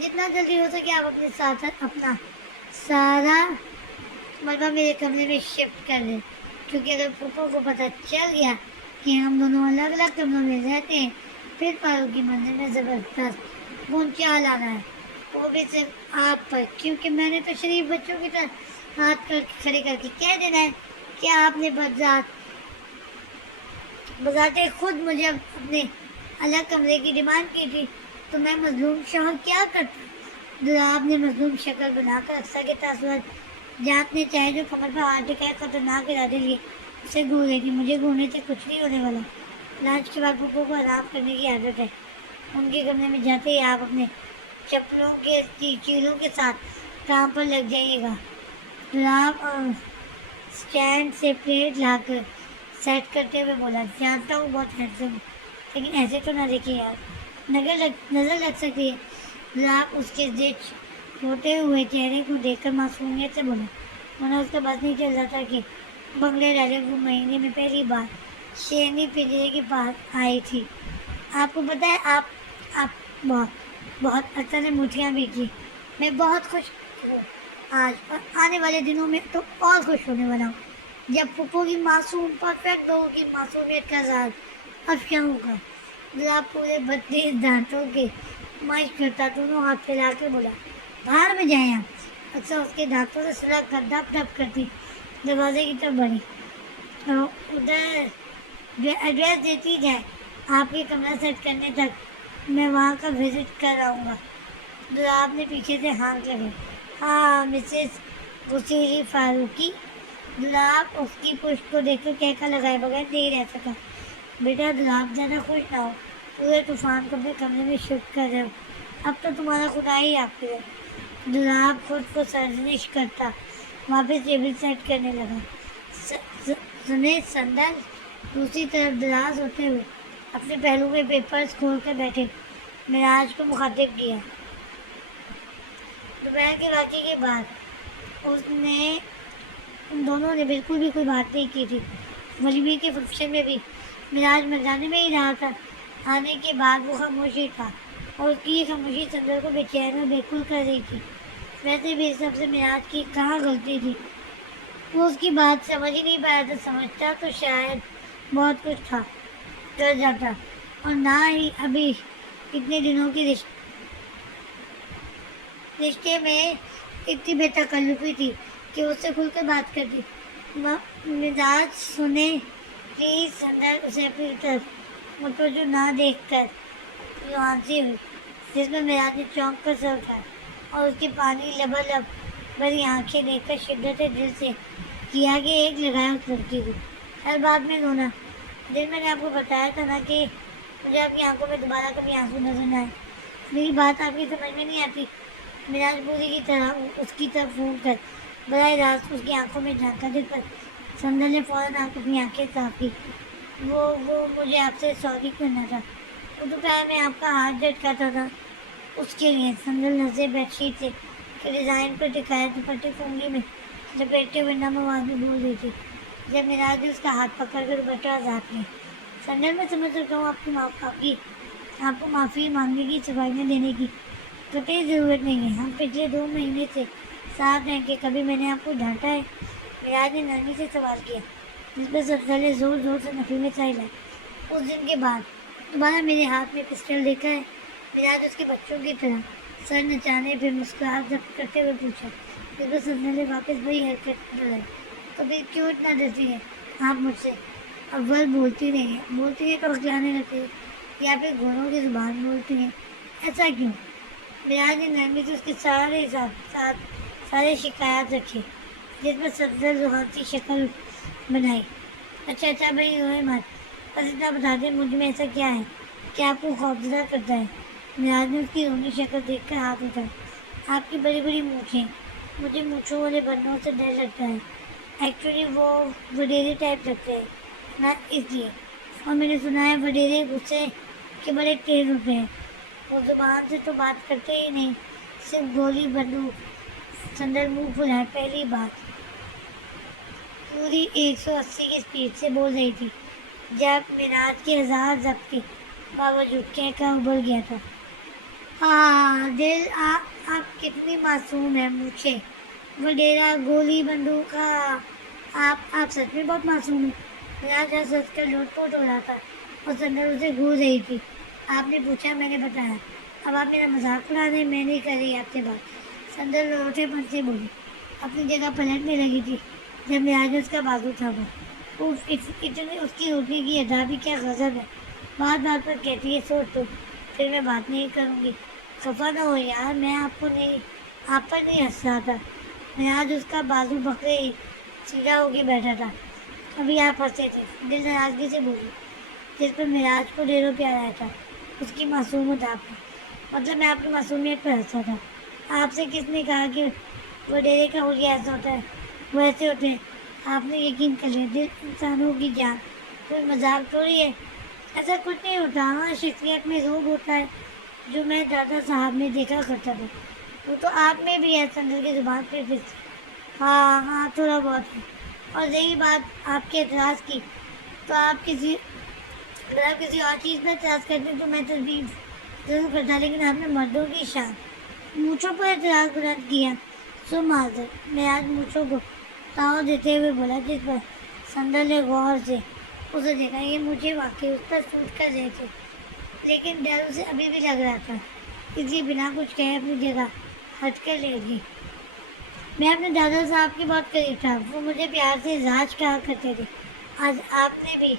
جتنا جلدی ہو سکے آپ اپنے ساتھ اپنا سارا ملبہ میرے کمرے میں شفٹ کر دیں، کیونکہ اگر پھوپھو کو پتہ چل گیا کہ ہم دونوں الگ الگ کمروں میں رہتے ہیں، پھر پارو کی منزل میں زبردست بھونچال آنا ہے، وہ بھی صرف آپ پر، کیونکہ میں نے تو شریف بچوں کی طرح ہاتھ کھڑے کر کے کہہ دینا ہے کہ آپ نے بذات خود مجھے اپنے الگ کمرے کی ڈیمانڈ کی تھی، تو میں مظلوم شوہر کیا کرتا؟ آپ نے مظلوم شکل بنا کر اکثر کے تاثرات جانچنے چاہے جو کمر پر ہاتھ ٹکائے خطرناک ارادے لیے اسے گھور رہی تھی۔ مجھے گھورنے سے کچھ نہیں ہونے والا۔ لانچ کے بعد پھوپھو کو آرام کرنے کی عادت ہے، ان کے کمرے میں جاتے ہی آپ اپنے چپلوں کے چیلوں کے ساتھ کام پر لگ جائیے گا۔ آپ اسٹینڈ سے پلیٹ لا کر سیٹ کرتے ہوئے بولا، جانتا ہوں بہت ہینڈسم، لیکن ایسے تو نہ دیکھیے یار، نظر لگ سکتی ہے۔ آپ اس کے زچ ہوتے ہوئے چہرے کو دیکھ کر معصومیت سے بولا، ورنہ اس کا بس نہیں چل رہا تھا کہ بنگلے ڈائریکٹ وہ مہینے میں پہلی بار شیرنی پنجرے کے پاس آئی تھی۔ آپ کو پتہ ہے آپ بہت اچھا نے مٹھیاں بھی کی۔ میں بہت خوش ہوں آج، اور آنے والے دنوں میں تو اور خوش ہونے والا ہوں جب پھوپھو کی معصوم پرفیکٹ بہو کی معصومیت کا راز افشاں ہوگا۔ آپ پورے 32 دانتوں کے مشق کرتا دونوں ہاتھ پھیلا کے بولا، باہر میں جائیں آپ۔ اکثر اس کے دانتوں سے سڑک کا ڈپ ڈپ کرتی دروازے کی طرف بڑھی، اور ادھر جو ایڈریس دیتی جائے، آپ کے کمرہ سیٹ کرنے تک میں وہاں کا وزٹ کر آؤں گا۔ آپ نے پیچھے سے ہانک لگے، ہاں مسز بصیری فاروقی۔ آپ اس کی پشت کو دیکھ کر کہکا لگائے بغیر نہیں رہ سکا۔ بیٹا آپ زیادہ خوش نہ ہو، پورے طوفان کو اپنے کمرے میں شفٹ کر رہے ہو، اب تو تمہارا خدا ہی آپ کے ہے۔ آپ خود کو سرزنش کرتا واپس ٹیبل سیٹ کرنے لگا۔ سنے سندل دوسری طرف دراز ہوتے ہوئے اپنے پہلو میں پیپرز کھول کر بیٹھے معراج کو مخاطب کیا۔ دوپہر کے واقعے کے بعد ان دونوں نے بالکل بھی کوئی بات نہیں کی تھی۔ ولیمے کے فنکشن میں بھی معراج مردانے میں ہی رہا تھا۔ آنے کے بعد وہ خاموشی تھا، اور اس کی یہ خاموشی سندر کو بے چین اور بیکل کر رہی تھی۔ ویسے بھی سب سے معراج کی کہاں غلطی تھی؟ وہ اس کی بات سمجھ ہی نہیں پایا تھا، سمجھتا تو شاید بہت کچھ تھا، ڈر جاتا، اور نہ ہی ابھی اتنے دنوں کے رشتے میں اتنی بے تکلفی تھی کہ اس سے کھل کر بات کرتی۔ مزاج سنے پلیز سندر اسے اپنی طرف متوجہ نہ دیکھ کر روانسی ہوئی، جس میں معراج نے چونک کر سر اٹھایا اور اس کی پانی لبالب بھری آنکھیں دیکھ کر شدت دل سے کیا کہ ایک لگایا اس لڑکی کو۔ ہر بات میں رونا، دل میں نے آپ کو بتایا تھا نا کہ مجھے آپ کی آنکھوں میں دوبارہ کبھی آنسو نظر نہ آئے۔ میری بات آپ کی سمجھ میں نہیں آتی؟ معراج پوری کی طرح اس کی طرف گھوم کر براہ راست اس کی آنکھوں میں جھانکا، دل پر سندر نے فوراً اپنی آنکھیں صاف کی۔ وہ مجھے آپ سے سوری کرنا تھا، وہ دوپہر میں آپ کا ہاتھ جھٹکاتا تھا، اس کے لیے۔ سندر لفظ بیڈ شیٹ سے کہ ڈیزائن پر ٹکایا دوپٹے کو انگلی میں لپیٹتے ہوئے نم آواز میں بول رہی تھی، جب معراج نے اس کا ہاتھ پکڑ کر دوپٹہ آزاد کیا۔ سندر میں سمجھ سکتا ہوں آپ کو معافی مانگنے کی، صفائیاں دینے کی قطعی ضرورت نہیں ہے۔ ہم پچھلے 2 مہینے سے ساتھ ہیں کہ کبھی میں نے آپ کو ڈانٹا ہے؟ معراج نے نرمی سے سوال کیا، جس پر سندر نے زور زور سے نفی میں سائل ہے۔ اس دن کے بعد دوبارہ میرے ہاتھ میں پسٹل دیکھا ہے؟ معراج اس کے بچوں کی طرح سر نچانے پھر مسکراہٹ ضبط کرتے ہوئے پوچھا، جس پر سندر نے واپس وہی حرکت دلائی۔ تو پھر کیوں اتنا ڈرتی ہیں آپ مجھ سے؟ اول بولتی نہیں ہیں، بولتی ہیں تو اکھلانے لگتی ہیں، یا پھر گھوڑوں کی زبان بولتی ہیں، ایسا کیوں؟ معراج نے نرمی سے اس کے سارے شکایات رکھے، جس پر سندر روحانسی شکل بنائی۔ اچھا بھائی روئے مت، بس اتنا بتا دیں مجھ میں ایسا کیا ہے کہ آپ کو خوفزدہ کرتا ہے؟ معراج نے اس کی رونی شکل دیکھ کر ہاتھ اٹھایا۔ آپ کی بڑی بڑی مونچھیں، مجھے مونچھوں والے بندوں سے ڈر لگتا ہے۔ ایکچولی وہ وڈیرے ٹائپ لگتے ہیں نا، اس لیے، اور میں نے سنا ہے وڈیرے غصے کے بڑے تیز ہوتے ہیں، وہ زبان سے تو بات کرتے ہی نہیں، صرف گولی بندوق۔ سندر منہ پھلائے، پہلی بات پوری 180 کی سپیڈ سے بول رہی تھی جب معراج کے 1000 ضبط کے باوجود کہکا ابھر گیا تھا۔ ہاں دل آپ کتنی معصوم ہیں مجھے وڈیرا گولی بندوق کا آپ سچ میں بہت معصوم ہیں. میرا جب سچ کا لوٹ پوٹ ہو رہا تھا اور سندر اسے گھور رہی تھی. آپ نے پوچھا میں نے بتایا. اب آپ میرا مذاق اڑا رہے. میں نہیں کر رہی آپ سے بات. سندر لوٹے پن سے بولی. اپنی جگہ پلٹنے لگی تھی جب میراج اس کا بازو تھا وہ اتنی اس کی روکنے کی ادا بھی کیا غضب ہے. بات بات پر کہتی ہے سوچ تو پھر میں بات نہیں کروں گی. خفا نہ ہو یار میں آپ پر نہیں ہنس رہا تھا. میراج اس کا بازو پکڑے سیدھا ہو کے بیٹھا تھا. ابھی آپ ہنسے تھے. دل ناراضگی سے بولی جس پر میراج کو ڈھیروں پیار آیا تھا. اس کی معصومیت آپ پر مطلب میں آپ کی معصومیت پر ہنسا تھا. آپ سے کس نے کہا کہ وہ ڈیرے کا حلیہ ایسا ہوتا ہے. وہ ایسے ہوتے ہیں. آپ نے یقین کر لیا دل انسانوں کی جان کوئی مذاق تھوڑی ہے. ایسا کچھ نہیں ہوتا. ہاں شخصیت میں روب ہوتا ہے جو میں دادا صاحب میں دیکھا کرتا تھا. وہ تو آپ میں بھی ہے. سندر کی زبان پہ پھر ہاں تھوڑا بہت ہے. اور یہی بات آپ کے اعتراض کی تو آپ اگر آپ کسی اور چیز میں اعتراض کرتے تو میں تصدیق ضرور کرتا. لیکن آپ نے مردوں کی شان مونچھوں پر اعتراض بلند کیا. سو معذر میں آج مونچھوں کو تاؤ دیتے ہوئے بولا جس پر سندر نے غور سے اسے دیکھا. یہ مجھے واقعی اس پر سوٹ کر رہے تھے لیکن ڈر اسے ابھی بھی لگ رہا تھا. اس لیے بنا کچھ کہے اپنی جگہ ہٹ کر لے گئی. میں اپنے دادا صاحب کی بہت قریب تھا. وہ مجھے پیار سے راج کہا کرتے تھے. آج آپ نے بھی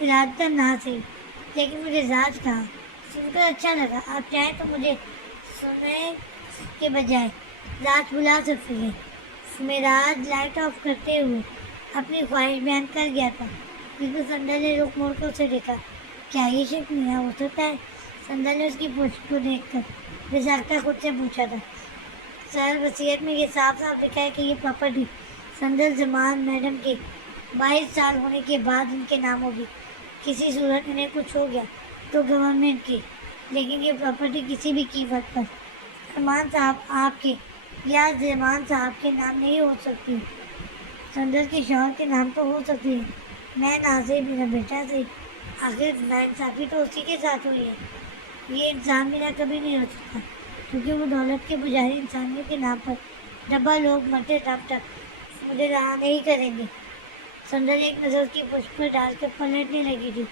ارادہ نہ صحیح لیکن مجھے راج کہا. سن کر اچھا لگا. آپ چاہیں تو مجھے سننے کے بجائے راج بلا سکتے ہیں. میراج لائٹ آف کرتے ہوئے اپنی خواہش بیان کر گیا تھا. بالکل. سندر نے رخ موڑ کر اسے دیکھا. کیا یہ شک میرا ہو سکتا ہے. سندر نے اس کی پوچھ کو دیکھ کر بساختہ خود سے پوچھا تھا. سر وصیت میں یہ صاف صاف لکھا ہے کہ یہ پراپرٹی سندر زمان میڈم کے 22 سال ہونے کے بعد ان کے نام ہوگی. کسی صورت انہیں کچھ ہو گیا تو گورنمنٹ کی. لیکن یہ پراپرٹی کسی بھی قیمت پر ارمان صاحب آپ کے یا زمان صاحب کے نام نہیں ہو سکتی. سندر کے شوہر کے نام تو ہو سکتی ہے. میں ناصر میرا بیٹا سے آخر ناانصافی تو اسی کے ساتھ ہوئی ہے. یہ انسان میرا کبھی نہیں ہو سکتا کیونکہ وہ دولت کے پجاری انسانیوں کے نام پر ڈبہ لوگ مرتے دم تک مجھے رہا نہیں کریں گے. سندر ایک نظر کی پشت پر ڈال کر پلٹنے لگی تھی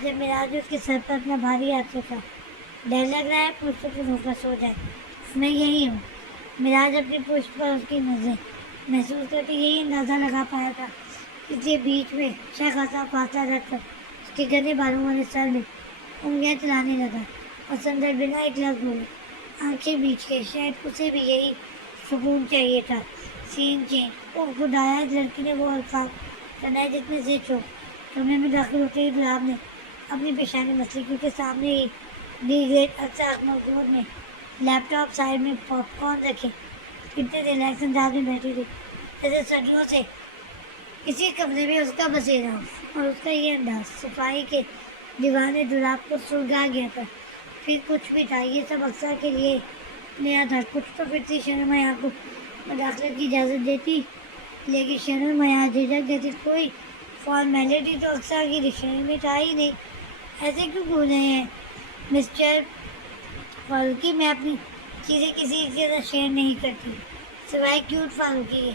جب میراج اس کے سر پر اپنا بھاری ہاتھ رکھا. ڈر لگ رہا ہے پشت پر ہو کر سو جائے. میں یہی ہوں. میراج اپنی پشت پر اس کی نظریں محسوس کر کے یہی اندازہ لگا پایا تھا. اس لیے بیچ میں اچھا خاصا فاصلہ رکھ کر اس کے گھنے بالوں والے سر میں انگلیاں چلانے لگا. اور سندر بنا ایک لفظ بولے آنکھیں بیچ کے. شاید اسے بھی یہی سکون چاہیے تھا. سین چین او خدایا. اس لڑکی نے وہ الفاظ سنائے جس میں سے چوک کمرے میں داخل ہوتے ہی گلاب نے اپنی پیشانی مسلی کیونکہ سامنے ہی ڈی گریڈ اکثر مزدور میں لیپ ٹاپ سائڈ میں پاپ کارن رکھے اتنے ریلیکس انداز میں بیٹھی تھی جیسے صدیوں سے اسی کمرے میں اس کا بسیرا ہو. اور اس کا یہ انداز صفائی کے دیوانے دولاب کو سلگا گیا تھا. پھر کچھ بھی تھا. یہ سب اکثر کے لیے نیا تھا. کچھ تو پھر تھی شرم حیا کو مداخلت کی اجازت دیتی لیکن شرم حیا جھجک دیتی کوئی فارمیلٹی تو اکثر کی ڈکشنری میں تھا ہی نہیں. ایسے کیوں بول رہے ہیں مسٹر فاروقی. میں اپنی چیزیں کسی کے ساتھ شیئر نہیں کرتی سوائے کیوٹ فاروقی کے.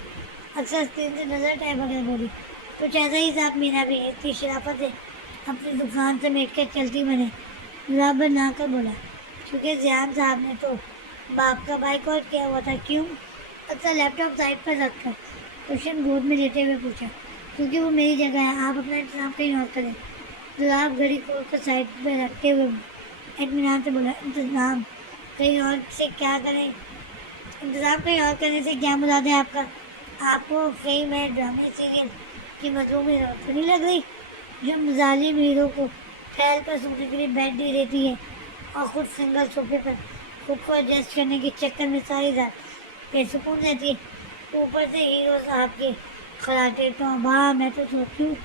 اکثر اسکرین سے نظر ہٹائے بغیر بولی. کچھ ایسا ہی صاحب میرا بھی ہے. اتنی شرافت سے اپنی دکان سے میٹ کر چلتی بنے برابر نہ کر بولا کیونکہ زیان صاحب نے تو باپ کا بائیکاٹ کیا ہوا تھا. کیوں؟ اکثر لیپ ٹاپ سائڈ پر رکھ کر کوشچن گود میں لیتے ہوئے پوچھا. کیونکہ وہ میری جگہ ہے. آپ اپنا انتظام کہیں اور کریں. گلاب گھڑی کھول کر سائڈ پہ رکھتے ہوئے اطمینان سے بولا. انتظام کہیں اور سے کیا کریں؟ انتظام کہیں اور کرنے سے کیا مراد ہے آپ کا؟ آپ کو کہیں میں ڈرامے سیریل کی مظلوم ہیرو تو نہیں لگ رہی جو ظالم ہیرو کو پھیل کر سونے کے لیے بیڈ نہیں دیتی ہے اور خود سنگل صوفے پر خود کو ایڈجسٹ کرنے کے چکر میں ساری رات بے سکون رہتی ہے. اوپر سے ہیرو صاحب کے خراٹے. تو واہ میں تو سوچتی ہوں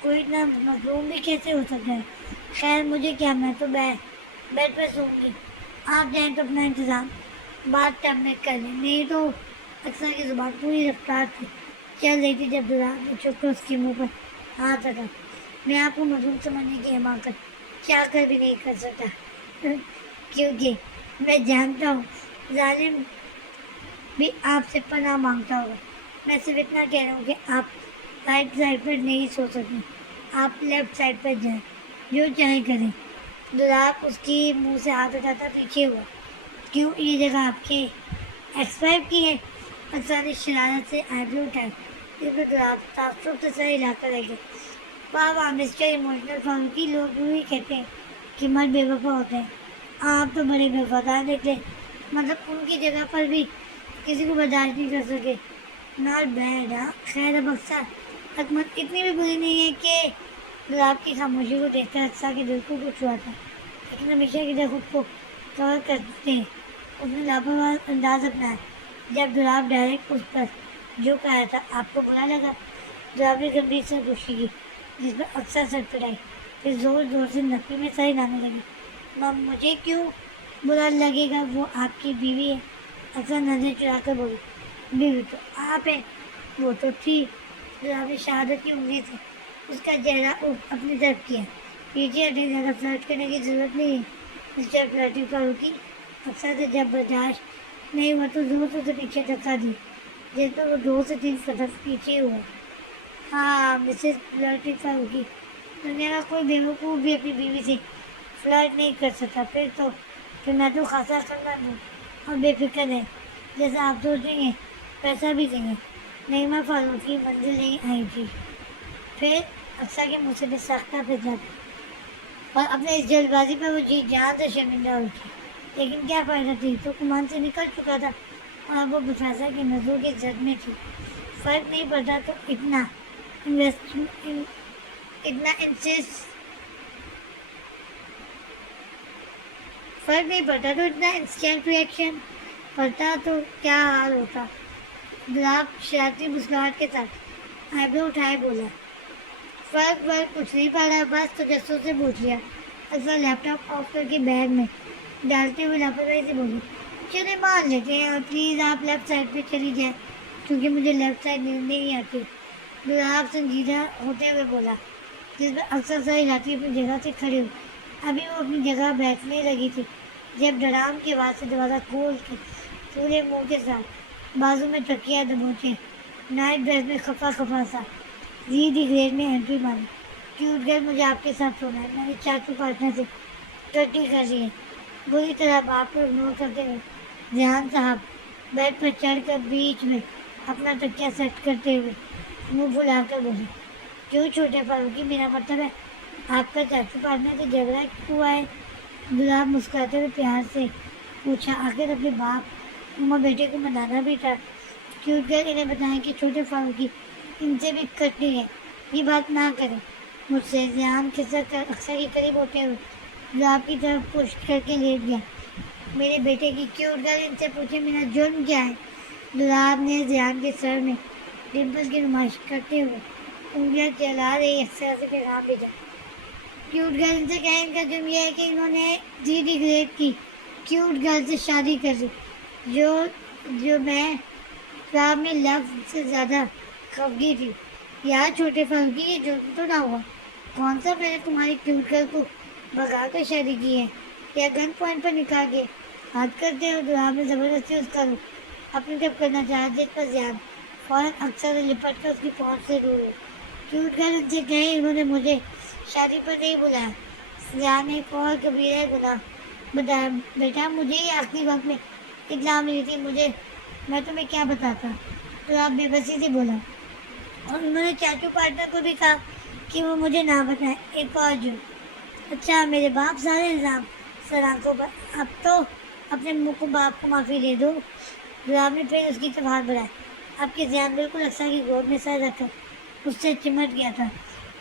کوئی اتنا مظلوم بھی کیسے ہو سکتا ہے. خیر مجھے کیا. میں تو بیڈ پہ سوں گی. آپ جائیں تو اپنا انتظام بات ٹب میں کر لیں. نہیں تو اکثر کی زبان پوری رفتار سے چل رہی تھی جب دوران نے چھپ کر اس کے منہ پر ہاتھ رکھا. میں آپ کو مظلوم سمجھنے کی حماقت چاہ کر بھی نہیں کر سکتا کیونکہ میں جانتا ہوں ظالم بھی آپ سے پناہ مانگتا ہوگا. میں صرف اتنا کہہ رہا ہوں کہ آپ رائٹ سائڈ پر نہیں سو سکیں, آپ لیفٹ سائڈ پر جائیں, جو چاہیں کریں. دلاب اس کی منہ سے ہاتھ اٹھاتا پیچھے ہوا. کیوں, یہ جگہ آپ کے ایکس وائف کی ہے؟ اکثر نے شرارت سے آئیبرو اٹھائے. اس پر دلاب تعصب سے سر ہلا کر رہ گیا. واہ واہ مسٹر ایموشنل فاروقی, لوگ یوں ہی کہتے ہیں کہ مرد بے وفا ہوتے ہیں. آپ تو بڑے بے وفادار نکلے, مطلب ان کی جگہ پر بھی کسی کو برداشت نہیں کر سکے. Not bad. خیر اب اکثر حکمت اتنی بھی بری نہیں ہے کہ گلاب کی خاموشی کو دیکھ کر اکثر کے دل کو کچھ ہوا تھا, لیکن ہمیشہ کی طرح خود کو کور کرتے ہیں. اس نے لاپرواہ انداز اپنایا. جب گلاب ڈائریکٹ اس پر جو کہا تھا آپ کو برا لگا؟ گلاب نے گمبھیر سے پوچھی کی, جس پر اکثر سر پڑائی, پھر زور زور سے نفی میں سر ہلانے لگی. مجھے کیوں برا لگے گا, وہ آپ کی بیوی ہے. اکثر نظر چرا کر بولی. بیوی تو آپ ہیں, وہ تو تھی. گلاب نے شہادت کی انگلی سے اس کا چہرہ اپنی طرف کیا. پیچھے ہٹے, زیادہ فلرٹ کرنے کی ضرورت نہیں ہے مسٹر فلرٹی فاروقی. اکثر سے جب برداشت نہیں ہوا تو زور سے اسے پیچھے دھکا دی, جس پر وہ 2 سے 3 قدم پیچھے ہوا. ہاں مسز فلرٹی فاروقی, دنیا کا کوئی بیوقوف بھی اپنی بیوی سے فلرٹ نہیں کر سکتا. پھر میں تو خاصا خاندان ہوں اور بے فکر ہے, جیسا آپ سوچیں گے پیسہ بھی دیں گے. نعیمہ فاروقی منزل نہیں آئی تھی. پھر اکثر کے منہ سے بھی سختہ پھسلا تھا, اور اپنے اس جلد بازی پر وہ جی جان سے شرمندہ ہوئی تھی. لیکن کیا فائدہ تھی, تو کمان سے نکل چکا تھا اور وہ بفیسہ کی نظروں کی زد میں تھی. فرق نہیں پڑتا تو اتنا انسٹنٹ ریئیکشن پڑتا تو کیا حال ہوتا. گلاب شرارتی مسکراہٹ کے ساتھ آئیبرو اٹھائے بولا. فرق کچھ نہیں پڑا, بس تجسس سے پوچھ لیا. اکثر لیپ ٹاپ آف کر کے بیگ میں ڈالتے ہوئے لاپرواہی سے بولی. چلے مان لیتے ہیں, اور پلیز آپ لیفٹ سائڈ پہ چلی جائیں کیونکہ مجھے لیفٹ سائڈ نہیں آتی. گلاب سنجیدہ ہوتے ہوئے بولا, جس پر اکثر سر ہلاتی اپنی جگہ سے کھڑی ہوئی. ابھی وہ اپنی جگہ بیٹھنے لگی تھی جب ڈرام کی آواز سے دروازہ کھول کے پورے منہ کے ساتھ بازو میں تکیہ دبوچے نائٹ ڈریس میں خفا سا ری گریڈ میں انٹری ماری. کیوٹ گرل, مجھے آپ کے ساتھ سونا ہے. میں نے چاچو پارٹنر سے ٹٹی کر لی ہے. بری طرح باپ کو اگنور کرتے ہوئے ریحان صاحب بیڈ پر چڑھ کر بیچ میں اپنا تکیہ سیٹ کرتے ہوئے منہ پھلا کر بولے. کیوں چھوٹے فاروقی, میرا مطلب ہے آپ کا چاچو پارٹنر سے جھگڑا ہوا ہے؟ گلاب مسکراتے ہوئے پیار سے پوچھا. آخر اپنے باپ ماما بیٹے کو منانا بھی تھا. کیوٹ گرل, انہیں بتائیں کہ چھوٹے فاروقی ان سے بھی کٹنی ہے, یہ بات نہ کریں مجھ سے. ریحان کھسک کر اکثر کے قریب ہوتے ہوئے گلاب کی طرف پشت کر کے لیٹ گیا. میرے بیٹے کی. کیوٹ گرل, ان سے پوچھے میرا جرم کیا ہے؟ گلاب نے ریحان کے سر میں ڈمپل کی نمائش کرتے ہوئے انگلیاں چلا رہی اکثر سے پیغام بھیجا. کیوٹ گرل, ان سے کہیں ان کا جرم یہ ہے کہ انہوں نے ری گریڈ کی کیوٹ گرل سے شادی کر لی, جو میں خواب میں لفظ سے زیادہ خفگی تھی. یار چھوٹے فاروقی, یہ جرم تو نہ ہوا. کون سا, میں نے تمہاری کیوٹ گرل کو بھگا کر شادی کی ہے یا گن پوائنٹ پر نکال کے ہاتھ کرتے ہو؟ گلاب نے زبردستی اس کا رخ اپنی طرف کرنا چاہا, جس پر ریحان فوراً اکثر سے لپٹ کر اس کی پہنچ سے دور ہوئی. کیوٹ گرل, ان سے کہیں انہوں نے مجھے شادی پر نہیں بلایا. ریحان نے ایک اور کبیرہ گناہ بتایا. بیٹا, مجھے ہی آخری وقت میں اطلاع ملی تھی, میں تمہیں کیا بتاتا. تو آپ بے بسی سے بولا. اور انہوں نے چاچو پارٹنر کو بھی کہا کہ وہ مجھے نہ بتائیں. ایک اور جو. اچھا, میرے باپ سارے الزام سر آنکھوں پر. اب تو اپنے منہ کو باپ کو معافی دے دو. گلاب نے پھر اس کی طرف ہاتھ بڑھایا. اب کے ریحان بالکل اکثر کی گود میں سر رکھ کر اس سے چمٹ گیا تھا.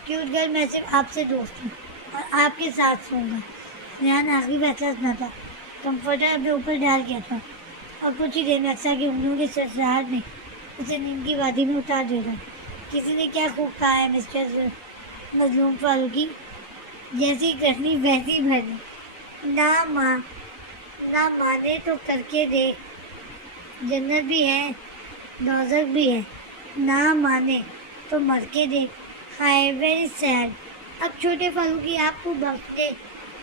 کیوٹ گرل, میں صرف آپ سے دوست ہوں اور آپ کے ساتھ سوں گا. ریحان آخری فیصلہ سنا تھا. کمفرٹر اپنے اوپر ڈال گیا تھا اور کچھ ہی دیر میں اکثر کی انگلیوں کی سرسراہٹ نے اسے نیند کی وادی میں اتار دیا تھا. کسی نے کیا خوب کہا ہے مسٹر مظلوم فاروقی, جیسی کرنی ویسی بھرنی. نہ مانے تو کر کے دے, جنت بھی ہے دوزخ بھی ہے. نہ مانے تو مر کے دے. ہائے ویری سیڈ. اب چھوٹے فاروقی, آپ کو بخش دے.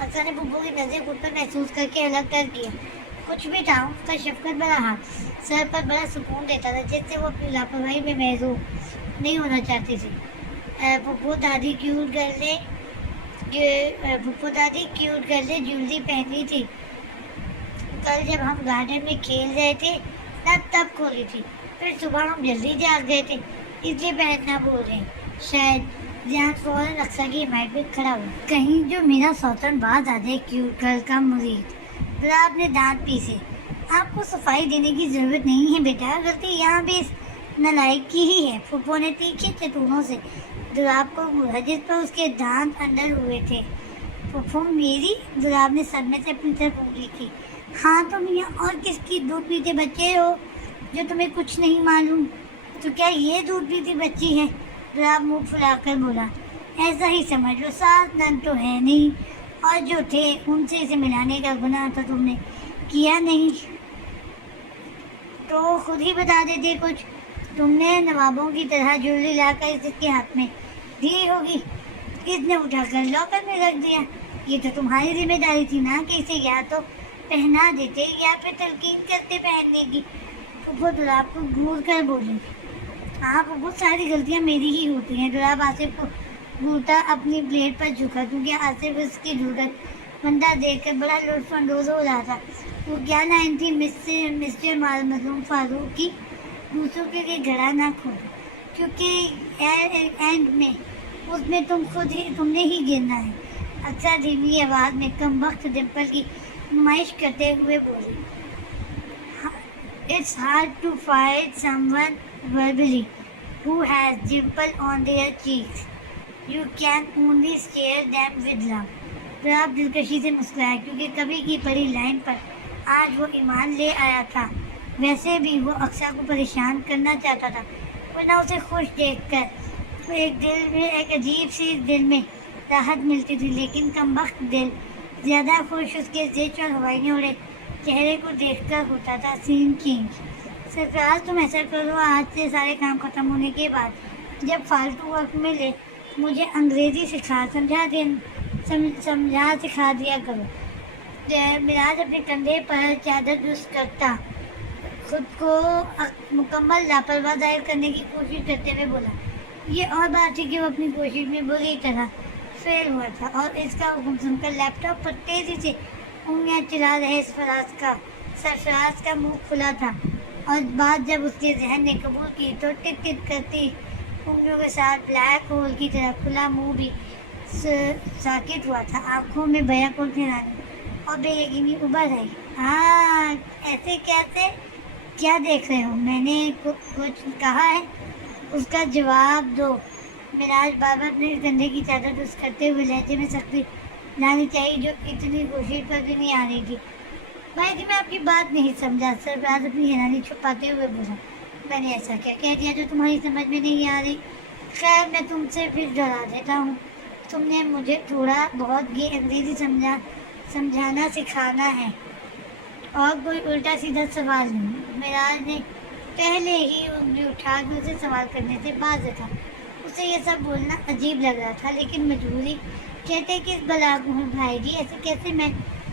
اکثر نے پھپھو کی نظر خود پر محسوس کر کے الگ کر کیا. کچھ بھی تھا، اس کا شفقت بھرا ہاتھ سر پر بڑا سکون دیتا تھا، جس سے وہ اپنی لاپرواہی میں محروم نہیں ہونا چاہتی تھی. پھپھو دادی کیوٹ گرلے جیولری پہنی تھی. کل جب ہم گارڈن میں کھیل رہے تھے تب کھولی تھی. پھر صبح ہم جلدی جاگ گئے تھے، اس لیے پہننا بھول گئے. شاید ذہن فوراً رقصہ کی حمایت پہ کھڑا ہوا. کہیں جو میرا سوتن باز آ جائے کیوٹ گرل کا مرید. گلاب نے دانت پیسے. آپ کو صفائی دینے کی ضرورت نہیں ہے بیٹا، غلطی یہاں بھی اس نالائق کی ہی ہے. پھپھو نے تیکھے چٹونوں سے گلاب کو گھورا جس پر اس کے دانت اندر ہوئے تھے. پھپھو میری؟ گلاب نے صدمے سے اپنی طرف انگلی کی. ہاں تم یہاں اور کس کی دودھ پیتے بچے ہو جو تمہیں کچھ نہیں معلوم؟ تو کیا یہ دودھ پیتی بچی ہے؟ گلاب منہ پھلا کر بولا. ایسا ہی سمجھ لو، سات نن تو ہے نہیں، اور جو تھے ان سے اسے ملانے کا گناہ تو تم نے کیا نہیں تو خود ہی بتا دیتے کچھ. تم نے نوابوں کی طرح جویلری لا کر اس کے ہاتھ میں دی ہوگی. اس نے اٹھا کر لاکر میں رکھ دیا. یہ تو تمہاری ذمہ داری تھی نا کہ اسے یا تو پہنا دیتے یا پھر تلقین کرتے پہننے کی. پھپھو گلاب کو گھور کر بولی. ہاں پھپھو، ساری غلطیاں میری ہی ہوتی ہیں. گلاب آصف کو گھورتا اپنی پلیٹ پر جھکا کیونکہ آصف اس کی ضرورت مندہ دیکھ کر بڑا لطف اندوز ہو رہا تھا. وہ کیا لائن تھی مسٹر معصوم فاروق کی؟ دوسروں کے لیے گھڑا نہ کھولو کیونکہ اینڈ میں اس میں تم نے ہی گرنا ہے. اکثر دھیمی آواز میں کم وقت ڈمپل کی نمائش کرتے ہوئے بولی. It's hard to fight someone verbally who has dimple on their cheeks. You can only scare them with love. گلاب دلکشی سے مسکرایا کیونکہ کبھی کی پڑھی لائن پر آج وہ ایمان لے آیا تھا. ویسے بھی وہ اکثر کو پریشان کرنا چاہتا تھا، ورنہ اسے خوش دیکھ کر ایک عجیب سی دل میں راحت ملتی تھی. لیکن کم وقت دل زیادہ خوش اس کے زچ اور ہوائی نوڑے چہرے کو دیکھ کر ہوتا تھا. سین چینج. سرفراز تم ایسا کرو، آج سے سارے کام ختم ہونے کے بعد جب فالتو وقت ملے مجھے انگریزی سمجھا سکھا دیا کرو. مراج اپنے کندھے پر چادر درست کرتا خود کو مکمل لاپرواہ ظاہر کرنے کی کوشش کرتے ہوئے بولا. یہ اور بات تھی کہ وہ اپنی کوشش میں بری طرح فیل ہوا تھا اور اس کا حکم سن کر لیپ ٹاپ پر تیزی سے انگلیاں چلا رہے سرفراز کا منہ کھلا تھا اور بات جب اس کے ذہن نے قبول کی تو ٹک ٹک کرتی انگلیوں کے ساتھ بلیک ہول کی طرح کھلا منہ بھی ساکت ہوا تھا. آنکھوں میں بیک اور پھرانے اور بے یقینی ابھر آئی. ہاں ایسے کیسے؟ کیا دیکھ رہے ہو؟ میں نے کچھ کہا ہے؟ اس کا جواب دو. مراج بار بار اپنے کندھے کی چادر درست کرتے ہوئے لہجے میں سختی لانی چاہیے جو اتنی کوشش پر بھی نہیں آ رہی تھی. بھائی جی میں آپ کی بات نہیں سمجھا. سرفراز اپنی حیرانی چھپاتے ہوئے بولا. میں نے ایسا کیا کہہ دیا جو تمہاری سمجھ میں نہیں آ رہی؟ خیر میں تم سے پھر ڈرا دیتا ہوں. تم نے مجھے تھوڑا بہت یہ انگریزی سمجھانا سکھانا ہے اور کوئی الٹا سیدھا سوال نہیں. مراج نے پہلے ہی انگلی اٹھا کے اسے سوال کرنے سے باز تھا. اسے یہ سب بولنا عجیب لگ رہا تھا لیکن مجبوری کہتے کہ اس بلا کو بھائی جی ایسے کیسے میں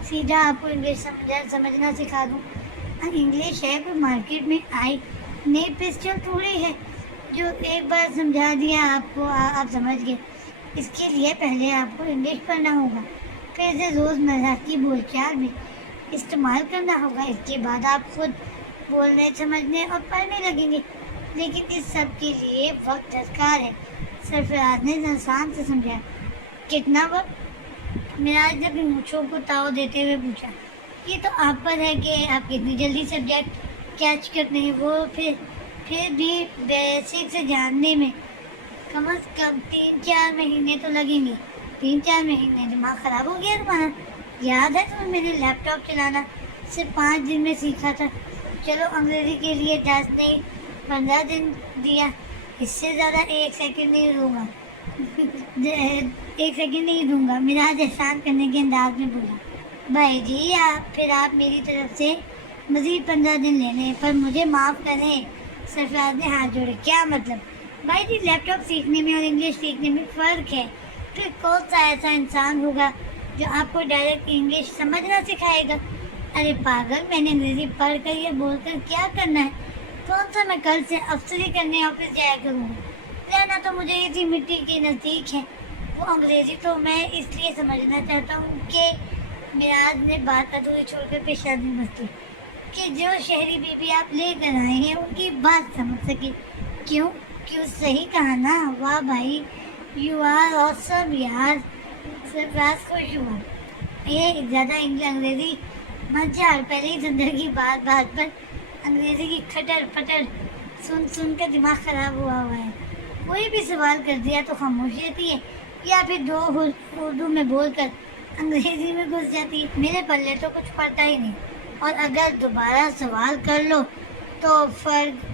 سیدھا آپ کو انگلش سمجھنا سکھا دوں؟ انگلش ہے کوئی مارکیٹ میں آئی نئی پسٹل تھوڑی ہے جو ایک بار سمجھا دیا آپ کو آپ سمجھ گئے. اس کے لیے پہلے آپ کو انگلش پڑھنا ہوگا، پھر اسے روزمرہ کی بول چال میں استعمال کرنا ہوگا. اس کے بعد آپ خود بولنے سمجھنے اور پڑھنے لگیں گے. لیکن اس سب کے لیے وقت درکار ہے. سرفراز نے آسان سے سمجھا. کتنا وقت؟ مراج نے اپنی مونچھوں کو تاؤ دیتے ہوئے پوچھا. یہ تو آپ پر ہے کہ آپ کتنی جلدی سبجیکٹ کیچ کرتے ہیں. وہ پھر بھی بیسک سے جاننے میں کم از کم 3-4 مہینے تو لگیں گے. 3-4 مہینے؟ دماغ خراب ہو گیا تمہارا؟ یاد ہے تمہیں میں نے لیپ ٹاپ چلانا صرف 5 دن میں سیکھا تھا. چلو انگریزی کے لیے 10 نہیں 15 دن دیا. اس سے زیادہ 1 سیکنڈ نہیں دوں گا. 1 سیکنڈ نہیں دوں گا. مراج احسان کرنے کے انداز میں بولا. بھائی جی پھر آپ میری طرف سے مزید 15 دن لے لیں پر مجھے معاف کریں. سرفراز نے ہاتھ جوڑے. کیا مطلب؟ بھائی جی لیپ ٹاپ سیکھنے میں اور انگلش سیکھنے میں فرق ہے. پھر کون سا ایسا انسان ہوگا جو آپ کو ڈائریکٹ انگلش سمجھنا سکھائے گا؟ ارے پاگل، میں نے انگریزی پڑھ کر یا بول کر کیا کرنا ہے؟ کون سا میں کل سے افسری کرنے آفس جایا کروں گا؟ رہنا تو مجھے اسی مٹی کے نزدیک ہے۔ وہ انگریزی تو میں اس لیے سمجھنا چاہتا ہوں کہ میراج نے بات ادھوری چھوڑ کر پیشانی بس لی کہ جو شہری بیوی آپ لے کر آئے ہیں ان کی بات سمجھ سکے۔ کیوں صحیح کہا نا؟ واہ بھائی، یو آر آسم یار۔ سرفراز خوش ہوا۔ یہ زیادہ انگریزی مت جھاڑ، پہلے ہی سندر کی بات پر انگریزی کی کھٹر پٹر سن کر دماغ خراب ہوا ہے۔ کوئی بھی سوال کر دیا تو خاموشی رہتی ہے یا پھر دو اردو میں بول کر انگریزی میں گھس جاتی ہے۔ میرے پلے تو کچھ پڑتا ہی نہیں، اور اگر دوبارہ سوال کر لو تو فرق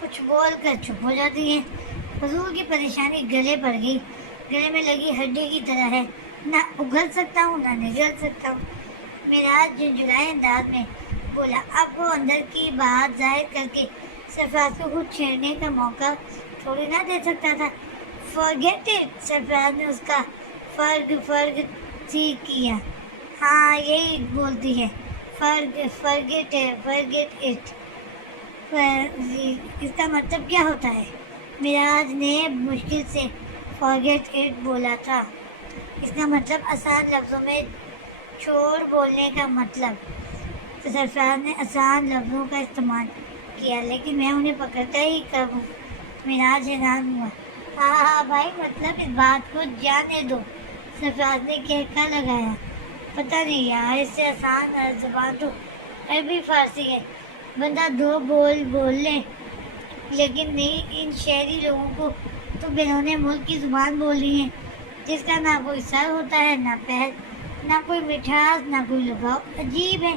کچھ بول کر چپ ہو جاتی ہے۔ حضور کی پریشانی گلے پڑ گئی، گلے میں لگی ہڈی کی طرح ہے، نہ اگل سکتا ہوں نہ نگل سکتا ہوں۔ میراج جھنجھلائے انداز میں بولا۔ اب وہ اندر کی بات ظاہر کر کے سرفراز کو خود چھیڑنے کا موقع تھوڑی نہ دے سکتا تھا۔ forget it، سرفراز نے اس کا فرق ٹھیک کیا۔ ہاں یہی بولتی ہے، forget it۔ اس کا مطلب کیا ہوتا ہے؟ میراج نے مشکل سے forget it بولا تھا۔ اس کا مطلب آسان لفظوں میں چھوڑ بولنے کا مطلب۔ تو سرفراز نے آسان لفظوں کا استعمال کیا، لیکن میں انہیں پکڑتا ہی کب ہوں؟ میراج حیران ہوا۔ ہاں بھائی، مطلب اس بات کو جانے دو، سرفراز نے کہکا لگایا۔ پتہ نہیں یار، اس سے آسان زبان تو عربی فارسی ہے، بندہ دو بول لے، لیکن نہیں ان شہری لوگوں کو تو بیرون ملک کی زبان بول رہی ہیں جس کا نہ کوئی سر ہوتا ہے نہ پیر، نہ کوئی مٹھاس نہ کوئی لگاؤ۔ عجیب ہے۔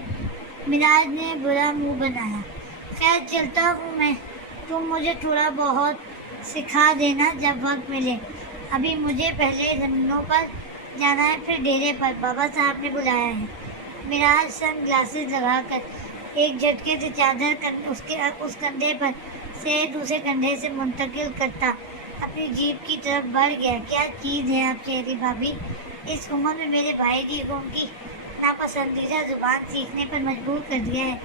میراج نے برا منہ بنایا۔ خیر چلتا ہوں میں، تم مجھے تھوڑا بہت سکھا دینا جب وقت ملے۔ ابھی مجھے پہلے زمینوں پر جانا ہے، پھر ڈیرے پر، بابا صاحب نے بلایا ہے۔ میراج سن گلاسز لگا کر ایک جھٹکے سے چادر اس کندھے پر سے دوسرے کندھے سے منتقل کرتا اپنی جیپ کی طرف بڑھ گیا۔ کیا چیز ہے آپ شہری بھابھی، اس عمر میں میرے بھائی جی کو ان کی ناپسندیدہ زبان سیکھنے پر مجبور کر دیا ہے۔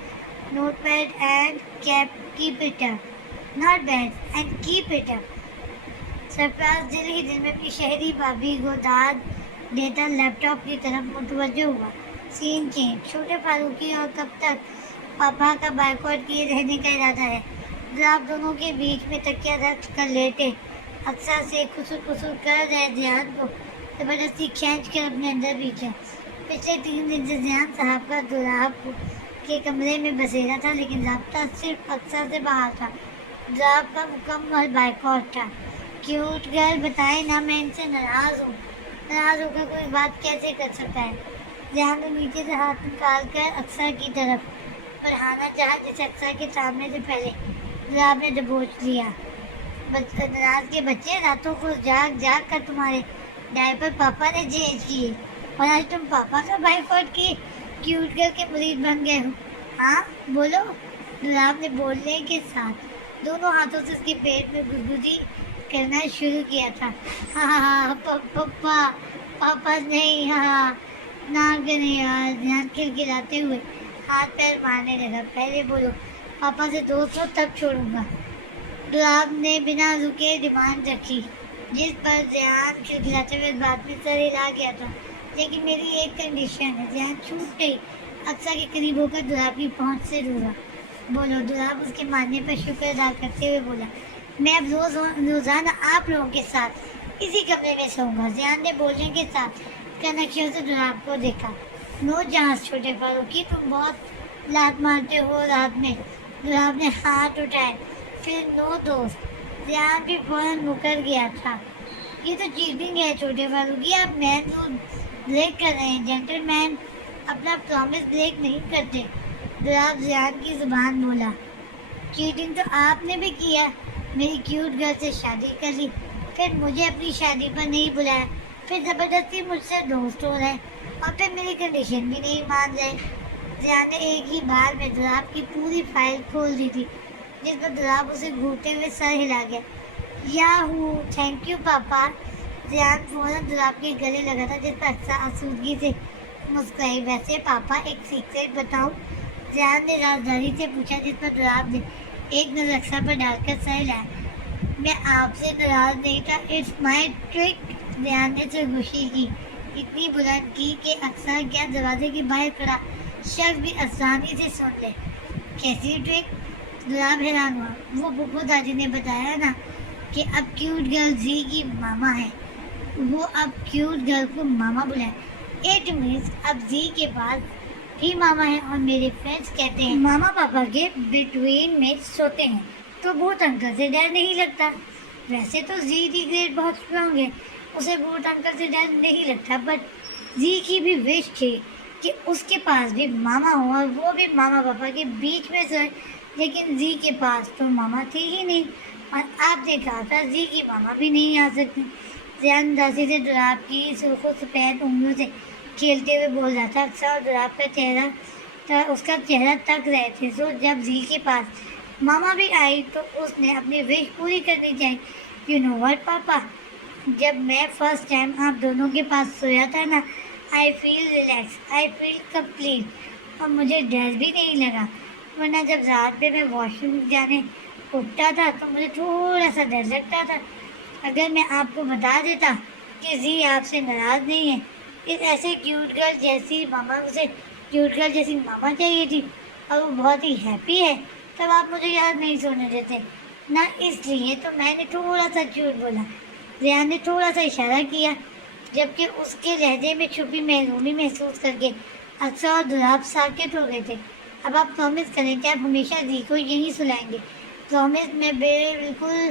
Note pad and keep it up, not bad and keep it up. Sarfaraz دل ہی دل میں اپنی شہری بھابھی کو داد دیتا لیپ ٹاپ کی طرف متوجہ ہوا۔ سین چینج۔ چھوٹے فاروقی اور کب تک پاپا کا بائیکاٹ کیے رہنے کا ارادہ ہے؟ آپ دونوں کے بیچ میں تکیہ رکھ کر لیٹے، اکثر سے خسر کر رہے زیان کو زبردستی کھینچ کر اپنے اندر بیچا۔ پچھلے 3 دن سے زیان صاحب کا دولاب کے کمرے میں بسیرا تھا، لیکن رابطہ صرف اکثر سے باہر تھا۔ دولاب کا مکمل بائیکاٹ تھا۔ کیوٹ گرل، بتائیں نا، میں ان سے ناراض ہوں۔ ناراض ہو کر کوئی بات کیسے کر سکتا ہے؟ زیان نے نیچے سے ہاتھ نکال کر اکثر کی طرف بڑھانا چاہا، جسے اکثر کے سامنے سے پہلے دولاب نے دبوچ لیا۔ ناراض کے بچے، راتوں کو جاگ کر تمہارے ڈائپر پاپا نے چینج کیے اور آج تم پاپا کا بائیکاٹ کیے کیوٹ گرل کے مرید بن گئے ہو؟ ہاں بولو۔ دولاب نے بولنے کے ساتھ دونوں ہاتھوں سے اس کے پیٹ میں گدگدی کرنا شروع کیا تھا۔ ہاں پاپا نہیں، ہاں نہ کریں یار۔ دھیان کھلکھلاتے ہوئے ہاتھ پیر مارنے لگا۔ پہلے بولو پاپا سے دوست ہو تب چھوڑوں گا۔ دولاب نے بنا رکے ڈیمانڈ رکھی، جس پر ذہان کھلکھلاتے ہوئے اس بات میں سر ہلا گیا تھا۔ لیکن میری ایک کنڈیشن ہے۔ ذہان چھوٹ گئی، اکثر کے قریب ہو کر دولاب کی پہنچ سے دورا۔ بولو۔ دولاب اس کے ماننے پر شکر ادا کرتے ہوئے بولا، میں اب روزانہ آپ لوگوں کے ساتھ اسی کمرے میں سوؤں گا۔ ذہان نے بولنے کے ساتھ کنکشوں سے دولاب کو دیکھا۔ نو جہاز چھوٹے فاروقی، تم بہت لات مارتے ہو رات میں۔ دولاب نے ہاتھ اٹھائے۔ پھر نو دوست۔ ذہان بھی فوراً مکر گیا تھا۔ یہ تو چیٹنگ ہے چھوٹے فاروقی، آپ مین رول بریک کر رہے ہیں۔ جینٹل مین اپنا پرامس بریک نہیں کرتے۔ دولاب ذہان کی زبان بولا۔ چیٹنگ تو آپ نے بھی کیا، میری کیوٹ گرل سے شادی کر لی، پھر مجھے اپنی شادی پر نہیں بلایا، پھر زبردستی مجھ سے دوست ہو رہے، اور پھر میری کنڈیشن بھی نہیں مان رہے۔ ذہان نے ایک ہی بار میں دولاب کی پوری فائل کھول دی تھی، جس پر دولاب اسے گھورتے ہوئے سر ہلا گیا۔ یاہو، تھینک یو پاپا۔ ریان فوراً دراب کے گلے لگا تھا جس پر اکثر آسودگی سے مسکرائی. ویسے پاپا ایک سیکرٹ بتاؤں؟ ریان نے رازداری سے پوچھا جس پر دراب نے ایک نظر اکثر پر ڈال کر سر ہلایا. میں آپ سے ناراض نہیں تھا. It's my truck. ریان نے سرگوشی کی اتنی بلند کی کہ اکثر کیا دروازے کے باہر کھڑا شخص بھی آسانی سے سن لے. کیسی ٹرک؟ دراب حیران ہوا. وہ پھپھو دادی نے بتایا نا کہ اب کیوٹ گرل زی کی ماما ہے. وہ اب کیوٹ گرل کو ماما بلائے. اٹ مینس اب زی کے پاس بھی ماما ہے اور میرے فرینڈس کہتے ہیں ماما پاپا کے بٹوین میں سوتے ہیں تو بھوت انکل سے ڈر نہیں لگتا. ویسے تو زی کی گریڈ بہت اسٹرانگ ہے, اسے بھوت انکل سے ڈر نہیں لگتا, بٹ زی کی بھی وش تھی کہ اس کے پاس بھی ماما ہو اور وہ بھی ماما پاپا کے بیچ میں سوئے. لیکن زی کے پاس تو ماما تھی ہی نہیں, اور آپ نے کہا تھا زی کی ماما بھی نہیں آ سکتی. ریان اداسی سے دراب کی سرخ و سفید انگلیوں سے کھیلتے ہوئے بول رہا تھا. اکثر اور دراب کا اس کا چہرہ تک رہے تھے. سو جب زی کے پاس ماما بھی آئی تو اس نے اپنی وش پوری کرنی چاہیے. یو نو وٹ پاپا, جب میں فرسٹ ٹائم آپ دونوں کے پاس سویا تھا نا, آئی فیل ریلیکس, آئی فیل کمپلیٹ, اور مجھے ڈر بھی نہیں لگا. ورنہ جب رات میں واش روم جانے اٹھتا تھا تو مجھے تھوڑا سا ڈر لگتا تھا. اگر میں آپ کو بتا دیتا کہ زی آپ سے ناراض نہیں ہے, اس ایسے کیوٹ گرل جیسی ماما, اسے کیوٹ گرل جیسی ماما چاہیے تھی اور وہ بہت ہی ہیپی ہے, تب آپ مجھے یاد نہیں سونے دیتے نا. اس لیے تو میں نے تھوڑا سا جھوٹ بولا. ریان نے تھوڑا سا اشارہ کیا, جبکہ اس کے لہجے میں چھپی محرومی محسوس کر کے اکثر اور دراب ساکت ہو گئے تھے. اب آپ پرومس کریں کہ آپ ہمیشہ زی کو یہیں سلائیں گے. پرومس. میں بالکل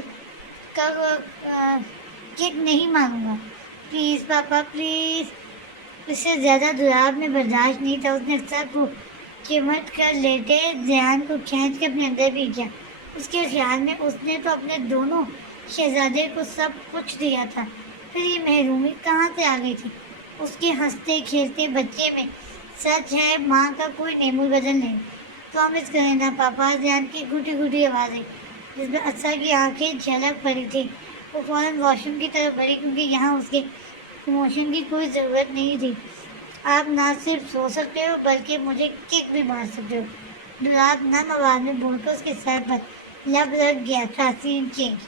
کک نہیں مانوں گا. Please papa please. اس سے زیادہ دراب میں برداشت نہیں تھا. اس نے اکثر کو چمٹ کر لیٹے ریان کو کھینچ کے اپنے اندر بھی کیا. اس کے خیال میں اس نے تو اپنے دونوں شہزادے کو سب کچھ دیا تھا, پھر یہ محرومی کہاں سے آ گئی تھی اس کے ہنستے کھیلتے بچے میں. سچ ہے ماں کا کوئی نعم البدل نہیں. پرومس کریں نا پاپا. ریان کی گھٹی گھٹی آواز آئی جس میں اکثر کی آنکھیں جھلک پڑی تھی. وہ فوراً واش روم کی طرف بڑھی کیونکہ یہاں اس کے پروموشن کی کوئی ضرورت نہیں تھی. آپ نہ صرف سو سکتے ہو بلکہ مجھے کک بھی مار سکتے ہو. دراب نرم آواز میں بول کر اس کے سر پر لب رکھ گیا. تھا سین چینج.